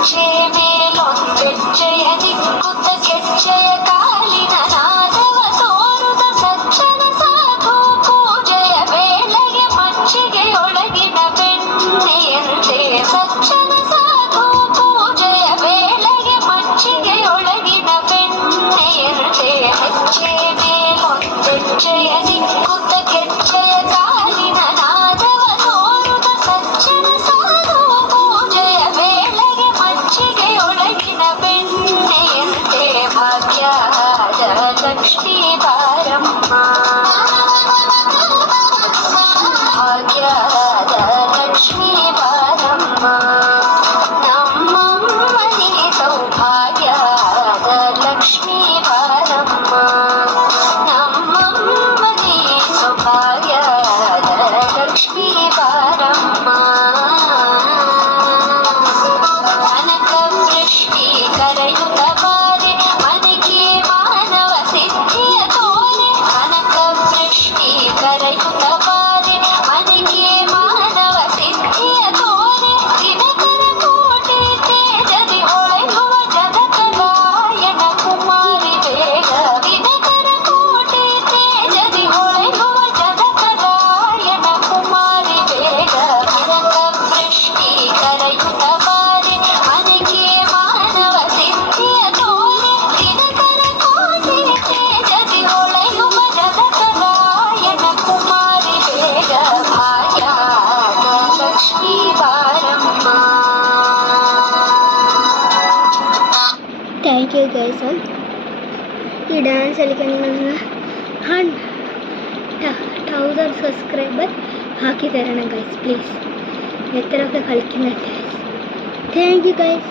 ಹೆಜ್ಜೆ ಮೇಲೊಂದೆಜ್ಜೆಯ ದಿಕ್ಕುತ್ತ ಗೆಜ್ಜೆಯ ಕಾಲಿನ ನಾದವ ತೋರುದ ಸಜ್ಜನ ಸಾಧು ಪೂಜೆಯ ವೇಳೆಗೆ ಮಜ್ಜಿಗೆಯೊಳಗಿನ ಬೆಣ್ಣೆಯಂತೆ ಸಜ್ಜನ ಸಾಧು ಪೂಜೆಯ ವೇಳೆಗೆ ಮಜ್ಜಿಗೆಯೊಳಗಿನ ಬೆಣ್ಣೆಯಂತೆ ಹೆಜ್ಜೆ ಮೇಲೊಂದೆಜ್ಜೆಯ ದಿಕ್ಕುತ್ತ ಗೆಜ್ಜೆಯ ಕಾಲಿನ ನಾದವ ತೋರುದ ಸಜ್ಜನ ಸಾಧು ಪೂಜೆಯ ವೇಳೆಗೆ ಮಜ್ಜಿಗೆಯೊಳಗಿನ ಬೆಣ್ಣೆಯಂತೆ ಭಾಗ್ಯದ ಲಕ್ಷ್ಮೀ ಬಾರಮ್ಮ ಭಾಗ್ಯದ ಲಕ್ಷ್ಮೀ ಬಾರಮ್ಮ ನಮ್ಮಮ್ಮನಿ ಸೌಭಾಗ್ಯದ ಲಕ್ಷ್ಮೀ ಬಾರಮ್ಮ ನಮ್ಮಮ್ಮನಿ ಸೌಭಾಗ್ಯದ ಲಕ್ಷ್ಮೀ ಬಾರಮ್ಮ ಕನಕ ವೃಷ್ಟಿ ಕರೆಯುತ್ತ ಬಾರೆ ಮನೆಗೆ ಮಾನವ ಸಿದ್ಧಿಯ ತೋರೆ ಕನಕ ವೃಷ್ಟಿ ಕರೆಯುತ್ತ ಬಾರೆ ಮನೆಗೆ ಮಾನವ ಸಿದ್ಧಿಯ ತೋರೆ ದಿನಕರ ಕೋಟಿ ತೇಜದಿ ಹೊಳೆಯುವ ಜಗತ್ತಲಾಯಣ ಕುಮಾರಿ ಬೇಗ ದಿನಕರ ಕೋಟಿ ತೇಜದಿ ಹೊಳೆಯುವ ಜಗತ್ತಲಾಯಣ ಕುಮಾರಿ ಬೇಗ ಕನಕ ವೃಷ್ಟಿ ಕರೆಯುತ್ತ ಬಾರೆ ಮನೆಗೆ ಮಾನವ ಸಿದ್ಧಿಯ ತೋರೆ ದಿನಕರ ಕೋಟಿ ತೇಜದಿ ಹೊಳೆಯುವ ಜಗತ್ತಲಾಯಣ ಕುಮಾರಿ ಬೇಗ ಭಾಗ್ಯದ ಲಕ್ಷ್ಮೀ ಬಾರಮ್ಮ. Thank you guys. ಈ ಡ್ಯಾನ್ಸಲ್ಲಿ ನಿಮ್ಮನ್ನು 1000 ಸಬ್ಸ್ಕ್ರೈಬರ್ ಹಾಕಿದ್ದಾರೆ ಗೈಸ್. ಪ್ಲೀಸ್ ಎತ್ತರಕ್ಕೆ ಕಳಿಸ್ತೀನಿ. Thank you guys.